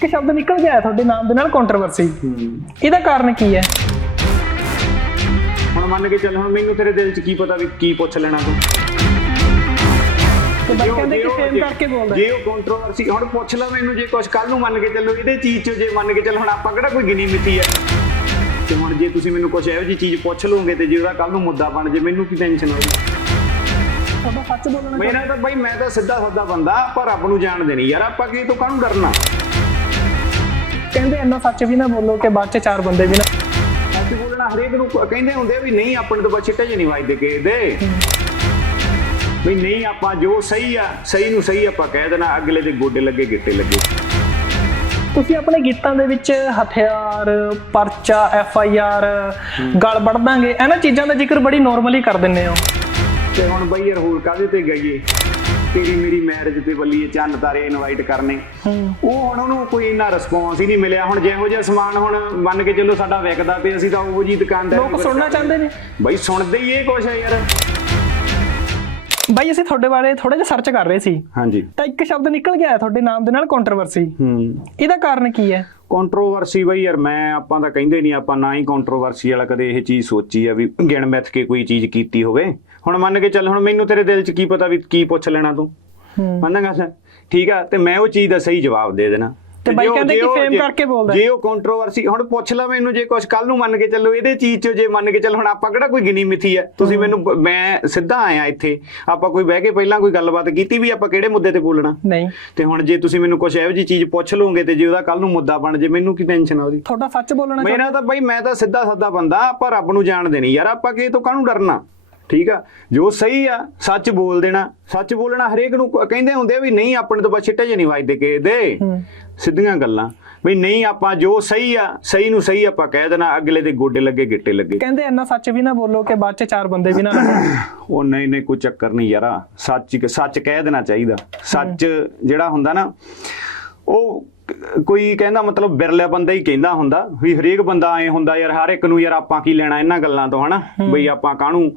ਇੱਕ ਸ਼ਬਦ ਨਿਕਲ ਗਿਆ ਤੁਹਾਡੇ ਨਾਮ ਦੇ ਨਾਲ ਕੰਟਰੋਵਰਸੀ ਇਹਦਾ ਕਾਰਨ ਕੀ ਹੈ? ਹੁਣ ਮੰਨ ਕੇ ਚੱਲ ਹੁਣ ਮੈਨੂੰ ਤੇਰੇ ਦਿਲ 'ਚ ਕੀ ਪਤਾ ਵੀ ਕੀ ਪੁੱਛ ਲੈਣਾ ਤੂੰ? ਤੇ ਬਾਈ ਜੇ ਉਹ- ਕਹਿੰਦੇ ਜੇ ਕਿ ਉਹ- ਫੇਮ ਜੇ- ਕਰਕੇ ਬੋਲਦਾ। ਜੇ ਉਹ ਕੰਟਰੋਵਰਸੀ ਹੁਣ ਪੁੱਛ ਲੈ ਮੈਨੂੰ ਜੇ ਕੁਝ ਕੱਲ ਨੂੰ ਮੰਨ ਕੇ ਚੱਲੋ ਇਹਦੇ ਚੀਜ਼ 'ਚ ਜੇ ਮੰਨ ਕੇ ਚੱਲ ਹੁਣ ਆਪਾਂ ਕਿਹੜਾ ਕੋਈ ਗਿਣੀ ਮਿੱਤੀ ਹੈ ਤੇ ਹੁਣ ਜੇ ਤੁਸੀਂ ਮੈਨੂੰ ਕੁਝ ਇਹੋ ਜਿਹੀ ਚੀਜ਼ ਪੁੱਛ ਲਓਗੇ ਤੇ ਜੇ ਉਹਦਾ ਕੱਲ ਨੂੰ ਮੁੱਦਾ ਬਣ ਜੇ ਮੈਨੂੰ ਕੀ ਟੈਨਸ਼ਨ ਹੋਊਗੀ ਸੱਚ ਬੋਲਣਾ ਮੇਰਾ ਤਾਂ ਬਾਈ ਮੈਂ ਤਾਂ ਸਿੱਧਾ ਸਾਦਾ ਬੰਦਾ ਪਰ ਰੱਬ ਨੂੰ ਜਾਣ ਦੇਣੀ ਯਾਰ ਆਪਾਂ ਕੀ ਤੋਂ ਕਾਹਨੂੰ ਡਰਨਾ? ਇੰਨਾ ਸੱਚ ਵੀ ਨਾ ਬੋਲੋ ਕਿ ਬਾਅਦ ਚ ਚਾਰ ਬੰਦੇ ਵੀ ਨਾ ਸੱਚ ਬੋਲਣਾ ਹਰੇਕ ਨੂੰ ਕਹਿੰਦੇ ਹੁੰਦੇ ਵੀ ਨਹੀਂ ਆਪਣੇ ਤੋਂ ਬਸ ਛਿੱਟੇ ਜਿਹੇ ਨਹੀਂ ਵੱਜਦੇ ਕਿਸੇ ਦੇ। ਵੀ ਨਹੀਂ ਆਪਾਂ ਜੋ ਸਹੀ ਆ ਸਹੀ ਨੂੰ ਸਹੀ ਆਪਾਂ ਕਹਿ ਦੇਣਾ ਅਗਲੇ ਦੇ ਗੋਡੇ ਲੱਗੇ ਗਿੱਟੇ ਲੱਗੇ। ਤੁਸੀਂ ਆਪਣੇ ਗੀਤਾਂ ਦੇ ਵਿੱਚ ਹਥਿਆਰ ਪਰਚਾ ਐਫ ਆਈ ਆਰ ਗਲ ਵੜ ਦਾਂਗੇ। ਇਹਨਾਂ ਚੀਜ਼ਾਂ ਦਾ ਜ਼ਿਕਰ ਬੜੀ ਨਾਰਮਲੀ ਕਰ ਦਿੰਦੇ ਹੋ। ਤੇ ਹੁਣ ਬਈ ਯਾਰ ਹੋਰ ਕਾਹਦੇ ਤੇ ਗਈਏ? ਤੇਰੀ ਮੇਰੀ ਮੈਰਿਜ ਤੇ ਬੱਲੀਏ ਚੰਨ ਤਾਰੇ ਇਨਵਾਈਟ ਕਰਨੇ। ਉਹ ਹੁਣ ਉਹਨੂੰ ਕੋਈ ਇੰਨਾ ਰਿਸਪੌਂਸ ਹੀ ਨਹੀਂ ਮਿਲਿਆ। ਹੁਣ ਜਿਹੋ ਜਿਹਾ ਸਮਾਨ ਹੁਣ ਮੰਨ ਕੇ ਚੱਲੋ ਸਾਡਾ ਵਿਕਦਾ ਤੇ ਅਸੀਂ ਤਾਂ ਉਹੋ ਜੀ ਦੁਕਾਨਦਾਰ ਲੋਕ ਸੁਣਨਾ ਚਾਹੁੰਦੇ ਨੇ। ਬਈ ਸੁਣਦੇ ਹੀ ਇਹ ਕੁਛ ਹੈ ਯਾਰ। ਬਾਈ ਅਸੀਂ ਤੁਹਾਡੇ ਬਾਰੇ ਥੋੜਾ ਜਿਹਾ ਸਰਚ ਕਰ ਰਹੇ ਸੀ। ਹਾਂਜੀ। ਤਾਂ ਇੱਕ ਸ਼ਬਦ ਨਿਕਲ ਗਿਆ ਤੁਹਾਡੇ ਨਾਮ ਦੇ ਨਾਲ ਕੰਟਰੋਵਰਸੀ ਹੂੰ। ਇਹਦਾ ਕਾਰਨ ਕੀ ਹੈ? ਕੰਟਰੋਵਰਸੀ ਬਈ ਯਾਰ ਮੈਂ ਆਪਾਂ ਤਾਂ ਕਹਿੰਦੇ ਨਹੀਂ ਆਪਾਂ ਨਾ ਹੀ ਕੰਟਰੋਵਰਸੀ ਵਾਲਾ ਕਦੇ ਇਹ ਚੀਜ਼ ਸੋਚੀ ਆ ਵੀ ਗਿਣ ਮਿੱਥ ਕੇ ਕੋਈ ਚੀਜ਼ ਕੀਤੀ ਹੋਵੇ। ਹੁਣ ਮੰਨ ਕੇ ਚੱਲ ਹੁਣ ਮੈਨੂੰ ਤੇਰੇ ਦਿਲ 'ਚ ਕੀ ਪਤਾ ਵੀ ਕੀ ਪੁੱਛ ਲੈਣਾ ਤੂੰ? ਮੰਨਾਂਗਾ ਸਰ? ਠੀਕ ਆ ਤੇ ਮੈਂ ਉਹ ਚੀਜ਼ ਦਾ ਸਹੀ ਜਵਾਬ ਦੇ ਦੇਣਾ। ਤੇ ਬਾਈ ਜੇ ਕਹਿੰਦੇ ਜੇ ਕਿ ਜੇ- ਕਰਕੇ ਬੋਲਦਾ। ਜੇ ਉਹ ਕੰਟਰੋਵਰਸੀ ਹੁਣ ਪੁੱਛ ਲੈ ਮੈਨੂੰ ਜੇ ਕੁਝ ਕੱਲ ਨੂੰ ਮੰਨ ਕੇ ਚੱਲੋ ਇਹਦੇ ਚੀਜ਼ 'ਚ ਜੇ ਮੰਨ ਕੇ ਚੱਲ ਹੁਣ ਆਪਾਂ ਕਿਹੜਾ ਕੋਈ ਗਿਣੀ ਮਿੱਥੀ ਹੈ? ਤੁਸੀਂ ਮੈਨੂੰ ਮੈਂ ਸਿੱਧਾ ਆਇਆ ਇੱਥੇ। ਆਪਾਂ ਕੋਈ ਬਹਿ ਕੇ ਪਹਿਲਾਂ ਕੋਈ ਗੱਲਬਾਤ ਕੀਤੀ ਵੀ ਆਪਾਂ ਕਿਹੜੇ ਮੁੱਦੇ ਤੇ ਬੋਲਣਾ? ਨਹੀਂ। ਤੇ ਹੁਣ ਜੇ ਤੁਸੀਂ ਮੈਨੂੰ ਕੁਝ ਇਹੋ ਜਿਹੀ ਚੀਜ਼ ਪੁੱਛ ਲਓਗੇ ਤੇ ਜੇ ਉਹਦਾ ਕੱਲ ਨੂੰ ਮੁੱਦਾ ਬਣ ਜੇ ਮੈਨੂੰ ਕੀ ਟੈਨਸ਼ਨ ਆ ਉਹਦੀ? ਤੁਹਾਡਾ ਸੱਚ ਬੋਲਣਾ ਮੇਰਾ ਤਾਂ ਬਈ ਮੈਂ ਤਾਂ ਸਿੱਧਾ ਸਾਦਾ ਬੰਦਾ ਪਰ ਰੱਬ ਨੂੰ ਜਾਣ ਦੇਣੀ ਯਾਰ ਆਪਾਂ ਕਿਸੇ ਤੋਂ ਕਾਹਨੂੰ ਡਰਨਾ? ਠੀਕ ਆ? ਜੋ ਸਹੀ ਆ ਸੱਚ ਬੋਲ ਦੇਣਾ। ਸੱਚ ਬੋਲਣਾ ਹਰੇਕ ਨੂੰ ਕਹਿੰਦੇ ਹੁੰਦੇ ਵੀ ਨਹੀਂ ਆਪਣੇ ਤੋਂ ਬਸ ਛਿੱਟੇ ਜਿਹੇ ਨਹੀਂ ਵੱਜਦੇ ਕਿਸੇ ਦੇ। ਸਿੱਧੀਆਂ ਗੱਲਾਂ। ਵੀ ਨਹੀਂ ਆਪਾਂ ਜੋ ਸਹੀ ਆ ਸਹੀ ਨੂੰ ਸਹੀ ਆਪਾਂ ਕਹਿ ਦੇਣਾ ਅਗਲੇ ਦੇ ਗੋਡੇ ਲੱਗੇ ਗਿੱਟੇ ਲੱਗੇ। ਕਹਿੰਦੇ ਇੰਨਾ ਸੱਚ ਵੀ ਨਾ ਬੋਲੋ ਕਿ ਬਾਅਦ ਚ ਚਾਰ ਬੰਦੇ ਵੀ ਨਾ ਲੱਗਣ ਉਹ ਨਹੀਂ ਨਹੀਂ ਕੋਈ ਚੱਕਰ ਨਹੀਂ ਯਾਰਾ। ਸੱਚ ਸੱਚ ਕਹਿ ਦੇਣਾ ਚਾਹੀਦਾ। ਸੱਚ ਜਿਹੜਾ ਹੁੰਦਾ ਨਾ ਉਹ ਕੋਈ ਕਹਿੰਦਾ ਮਤਲਬ ਬਿਰਲਾ ਬੰਦਾ ਹੀ ਕਹਿੰਦਾ ਹੁੰਦਾ ਵੀ ਹਰੇਕ ਬੰਦਾ ਐ ਹੁੰਦਾ ਯਾਰ ਹਰ ਇੱਕ ਨੂੰ ਯਾਰ ਆਪਾਂ ਕੀ ਲੈਣਾ ਇਹਨਾਂ ਗੱਲਾਂ ਤੋਂ ਹਨਾ? ਬਈ ਆਪਾਂ ਕਾਹਨੂੰ?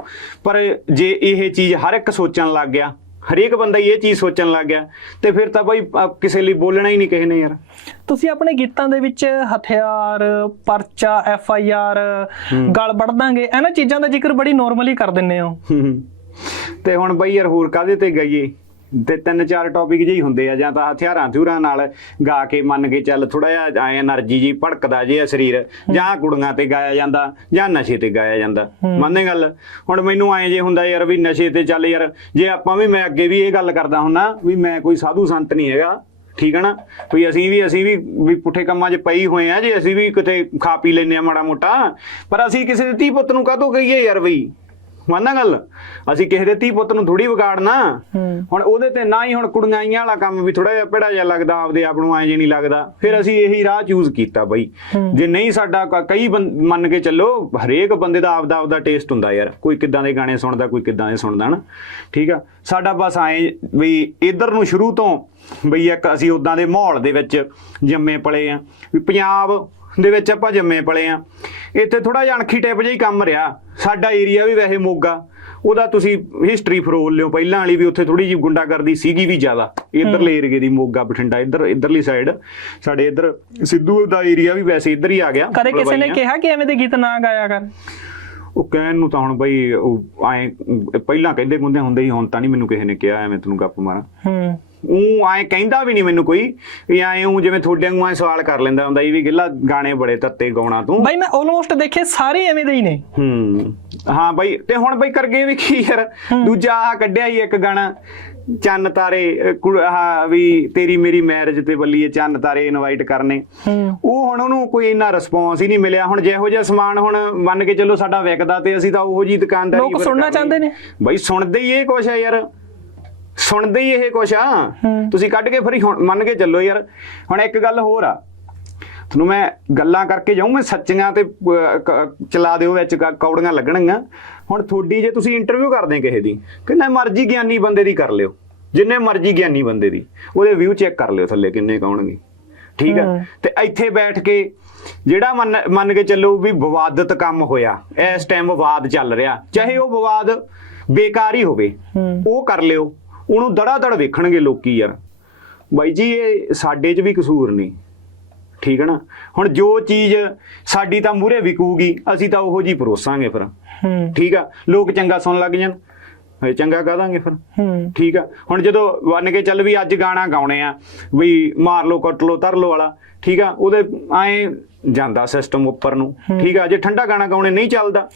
ਪਰ ਜੇ ਇਹ ਚੀਜ਼ ਹਰ ਇੱਕ ਸੋਚਣ ਲੱਗ ਗਿਆ ਹਰੇਕ ਬੰਦਾ ਇਹ ਚੀਜ਼ ਸੋਚਣ ਲੱਗ ਗਿਆ ਤੇ ਫਿਰ ਤਾਂ ਬਈ ਕਿਸੇ ਲਈ ਬੋਲਣਾ ਹੀ ਨਹੀਂ ਕਿਸੇ ਨੇ ਯਾਰ। ਤੁਸੀਂ ਆਪਣੇ ਗੀਤਾਂ ਦੇ ਵਿੱਚ ਹਥਿਆਰ ਪਰਚਾ ਐਫ ਆਈ ਆਰ ਗਲ ਵੜ ਦਾਂਗੇ ਇਹਨਾਂ ਚੀਜ਼ਾਂ ਦਾ ਜ਼ਿਕਰ ਬੜੀ ਨਾਰਮਲੀ ਕਰ ਦਿੰਦੇ ਹੋ। ਤੇ ਹੁਣ ਬਈ ਯਾਰ ਹੋਰ ਕਾਦੇ ਤੇ ਗਈਏ? ਤੇ ਤਿੰਨ ਚਾਰ ਟੌਪਿਕ ਜਿਹੀ ਹੁੰਦੇ ਆ ਜਾਂ ਤਾਂ ਹਥਿਆਰਾਂ ਥਿਉਰਾਂ ਨਾਲ ਗਾ ਕੇ ਮੰਨ ਕੇ ਚੱਲ ਥੋੜਾ ਜਿਹਾ ਐ એનર્ਜੀ ਜੀ ਭੜਕਦਾ ਜੇ ਆ ਸਰੀਰ ਜਾਂ ਕੁੜੀਆਂ ਤੇ ਗਾਇਆ ਜਾਂਦਾ ਜਾਂ ਨਸ਼ੇ ਤੇ ਗਾਇਆ ਜਾਂਦਾ। ਮੰਨੇ ਗੱਲ? ਹੁਣ ਮੈਨੂੰ ਐ ਜੇ ਹੁੰਦਾ ਯਾਰ ਵੀ ਨਸ਼ੇ ਤੇ ਚੱਲ ਯਾਰ ਜੇ ਆਪਾਂ ਵੀ ਮੈਂ ਅੱਗੇ ਵੀ ਇਹ ਗੱਲ ਕਰਦਾ ਹੁੰਨਾ ਵੀ ਮੈਂ ਕੋਈ ਸਾਧੂ ਸੰਤ ਨਹੀਂ ਹੈਗਾ ਠੀਕ ਹੈ ਨਾ? ਵੀ ਅਸੀਂ ਵੀ ਅਸੀਂ ਵੀ ਵੀ ਪੁੱਠੇ ਕੰਮਾਂ 'ਚ ਪਈ ਹੋਏ ਆ ਜੇ ਅਸੀਂ ਵੀ ਕਿਤੇ ਖਾ ਪੀ ਲੈਨੇ ਆ ਮਾੜਾ ਮੋਟਾ ਪਰ ਅਸੀਂ ਕਿਸੇ ਦੇ ਧੀ ਪੁੱਤ ਨੂੰ ਕਾਹਤੋਂ ਕਹੀਏ ਯਾਰ ਬਈ? ਮੰਨਣਾ ਗੱਲ? ਅਸੀਂ ਕਿਸੇ ਦੇ ਧੀ ਪੁੱਤ ਨੂੰ ਥੋੜੀ ਵਿਗਾੜਨਾ। ਹੁਣ ਉਹਦੇ ਤੇ ਨਾ ਹੀ ਹੁਣ ਕੁੜੀਆਂ ਆਈਆਂ ਵਾਲਾ ਕੰਮ ਵੀ ਥੋੜਾ ਜਿਹਾ ਭੜਾ ਜਿਹਾ ਲੱਗਦਾ ਆਪਦੇ ਆਪ ਨੂੰ ਐਂ ਜੇ ਨਹੀਂ ਲੱਗਦਾ। ਫਿਰ ਅਸੀਂ ਇਹੀ ਰਾਹ ਚੂਜ਼ ਕੀਤਾ ਬਈ। ਜੇ ਨਹੀਂ ਸਾਡਾ ਕਈ ਮੰਨ ਕੇ ਚੱਲੋ ਹਰੇਕ ਬੰਦੇ ਦਾ ਆਪਦਾ ਆਪਦਾ ਟੇਸਟ ਹੁੰਦਾ ਯਾਰ। ਕੋਈ ਕਿੱਦਾਂ ਦੇ ਗਾਣੇ ਸੁਣਦਾ ਕੋਈ ਕਿੱਦਾਂ ਦੇ ਸੁਣਦਾ ਨਾ ਠੀਕ ਆ? ਸਾਡਾ ਬਸ ਐਂ ਵੀ ਇਧਰ ਨੂੰ ਸ਼ੁਰੂ ਤੋਂ ਬਈ ਇੱਕ ਅਸੀਂ ਉਦਾਂ ਦੇ ਮਾਹੌਲ ਦੇ ਵਿੱਚ ਜੰਮੇ ਪਲੇ ਆ। ਵੀ ਪੰਜਾਬ ਦੇ ਵਿੱਚ ਆਪਾਂ ਜੰਮੇ ਪਲੇ ਆ। ਇੱਥੇ ਥੋੜਾ ਜਿਹਾ ਅਣਖੀ ਟਾਈਪ ਜਿਹਾ ਹੀ ਕੰਮ ਰਿਹਾ। ਸਾਡਾ ਏਰੀਆ ਵੀ ਵੈਸੇ ਮੋਗਾ। ਉਹਦਾ ਤੁਸੀਂ ਹਿਸਟਰੀ ਫਰੋਲ ਲਿਓ। ਪਹਿਲਾਂ ਵਾਲੀ ਵੀ ਉੱਥੇ ਥੋੜੀ ਜਿਹੀ ਗੁੰਡਾਗਰਦੀ ਸੀਗੀ ਵੀ ਜ਼ਿਆਦਾ। ਇਧਰਲੇ ਏਰੀਏ ਦੀ ਮੋਗਾ ਬਠਿੰਡਾ ਇੱਧਰ ਇੱਧਰਲੀ ਸਾਈਡ ਸਾਡੇ ਇੱਧਰ ਸਿੱਧੂ ਦਾ ਏਰੀਆ ਵੀ ਵੈਸੇ ਇੱਧਰ ਹੀ ਆ ਗਿਆ। ਕਦੇ ਕਿਸੇ ਨੇ। ਕਿਹਾ ਕਿ ਐਵੇਂ ਦੇ ਗੀਤ ਨਾ ਗਾਇਆ ਕਰ? ਉਹ ਕਹਿਣ ਨੂੰ ਤਾਂ ਹੁਣ ਬਈ ਉਹ ਐ ਪਹਿਲਾਂ ਕਹਿੰਦੇ ਹੁੰਦੇ ਹੁੰਦੇ ਹੀ ਹੁਣ ਤਾਂ ਨਹੀਂ ਮੈਨੂੰ ਕਿਸੇ ਨੇ ਕਿਹਾ ਐਵੇਂ ਤੈਨੂੰ ਗੱਪ ਮਾਰਾਂ। ਹੂੰ। ਉਹ ਐ ਕਹਿੰਦਾ ਵੀ ਨਹੀਂ ਮੈਨੂੰ ਕੋਈ ਵੀ ਐ ਉਹ ਜਿਵੇਂ ਤੁਹਾਡੇ ਵਾਂਗੂ ਐ ਸਵਾਲ ਕਰ ਲੈਂਦਾ ਹੁੰਦਾ ਇਹ ਵੀ ਗਿੱਲਾ ਗਾਣੇ ਬੜੇ ਤੱਤੇ ਗਾਉਣਾ ਤੂੰ। ਬਾਈ ਮੈਂ ਆਲਮੋਸਟ ਦੇਖੇ ਸਾਰੇ ਐਵੇਂ ਦੇ ਹੀ ਨੇ। ਹੂੰ ਹਾਂ ਬਈ ਤੇ ਹੁਣ ਬਈ ਕਰਗੇ ਵੀ ਕੀ ਯਾਰ ਦੂਜਾ ਆ ਕੱਢਿਆ ਹੀ ਇੱਕ ਗਾਣਾ ਚੰਨ ਤਾਰੇ ਆਹ ਵੀ ਤੇਰੀ ਮੇਰੀ ਮੈਰਿਜ ਤੇ ਬੱਲੀਏ ਚੰਨ ਤਾਰੇ ਇਨਵਾਈਟ ਕਰਨੇ। ਉਹ ਹੁਣ ਉਹਨੂੰ ਕੋਈ ਇੰਨਾ ਰਿਸਪੌਂਸ ਹੀ ਨਹੀਂ ਮਿਲਿਆ। ਹੁਣ ਜਿਹੋ ਜਿਹਾ ਸਮਾਨ ਹੁਣ ਮੰਨ ਕੇ ਚੱਲੋ ਸਾਡਾ ਵਿਕਦਾ ਤੇ ਅਸੀਂ ਤਾਂ ਉਹੋ ਜੀ ਦੁਕਾਨਦਾਰੀ ਲੋਕ ਸੁਣਨਾ। ਚਾਹੁੰਦੇ ਨੇ। ਬਈ ਸੁਣਦੇ ਹੀ ਇਹ ਕੁਛ ਹੈ ਯਾਰ। ਸੁਣਦੇ ਹੀ ਇਹ ਕੁਛ ਆ। ਤੁਸੀਂ ਕੱਢ ਕੇ ਫਿਰ ਹੁਣ ਮੰਨ ਕੇ ਚੱਲੋ ਯਾਰ। ਹੁਣ ਇੱਕ ਗੱਲ ਹੋਰ ਆ। ਤੁਹਾਨੂੰ ਮੈਂ ਗੱਲਾਂ ਕਰਕੇ ਜਾਊਂ ਮੈਂ ਸੱਚੀਆਂ ਤੇ ਚਲਾ ਦਿਓ ਵਿੱਚ ਕੌੜੀਆਂ ਲੱਗਣਗੀਆਂ। ਹੁਣ ਤੁਹਾਡੀ ਜੇ ਤੁਸੀਂ ਇੰਟਰਵਿਊ ਕਰਦੇ ਕਿਸੇ ਦੀ ਕਿੰਨੇ ਮਰਜ਼ੀ ਗਿਆਨੀ ਬੰਦੇ ਦੀ ਕਰ ਲਿਓ। ਜਿੰਨੇ ਮਰਜ਼ੀ ਗਿਆਨੀ ਬੰਦੇ ਦੀ ਉਹਦੇ ਵਿਊ ਚੈੱਕ ਕਰ ਲਿਓ ਥੱਲੇ ਕਿੰਨੇ ਕੌਣਗੇ ਠੀਕ ਹੂੰ। ਤੇ ਇੱਥੇ ਬੈਠ ਕੇ ਜਿਹੜਾ ਮੰਨ ਮੰਨ ਕੇ ਚੱਲੋ ਵੀ ਵਿਵਾਦਤ ਕੰਮ ਹੋਇਆ ਇਸ ਟਾਈਮ ਵਿਵਾਦ ਚੱਲ ਰਿਹਾ ਚਾਹੇ ਉਹ ਵਿਵਾਦ ਬੇਕਾਰ ਹੀ। ਹੋਵੇ ਉਹ ਕਰ ਲਿਓ। ਉਹਨੂੰ ਦੜਾ ਦੜ ਵੇਖਣਗੇ ਲੋਕੀ ਯਾਰ। ਬਾਈ ਜੀ ਇਹ ਸਾਡੇ 'ਚ ਵੀ ਕਸੂਰ ਨਹੀਂ ਠੀਕ ਹੈ ਨਾ? ਹੁਣ ਜੋ ਚੀਜ਼ ਸਾਡੀ ਤਾਂ ਮੂਰੇ ਵਿਕੂਗੀ ਅਸੀਂ ਤਾਂ ਉਹੋ ਜੀ ਪਰੋਸਾਂਗੇ ਫਿਰ। ਠੀਕ ਆ? ਲੋਕ ਚੰਗਾ ਸੁਣ ਲੱਗ ਜਾਣ। ਇਹ ਚੰਗਾ ਕਹ ਦਾਂਗੇ ਫਿਰ। ਹੂੰ। ਠੀਕ ਆ? ਹੁਣ ਜਦੋਂ ਵੰਨ ਕੇ ਚੱਲ ਵੀ ਅੱਜ ਗਾਣਾ ਗਾਉਣੇ ਆ ਵੀ ਮਾਰ ਲੋ ਕੱਟ ਲੋ ਤਰ ਲੋ ਵਾਲਾ ਠੀਕ ਆ? ਉਹਦੇ ਐ ਜਾਂਦਾ ਸਿਸਟਮ ਉੱਪਰ ਨੂੰ। ਠੀਕ ਆ? ਜੇ ਠੰਡਾ ਗਾਣਾ ਗਾਉਣੇ ਨਹੀਂ ਚੱਲਦਾ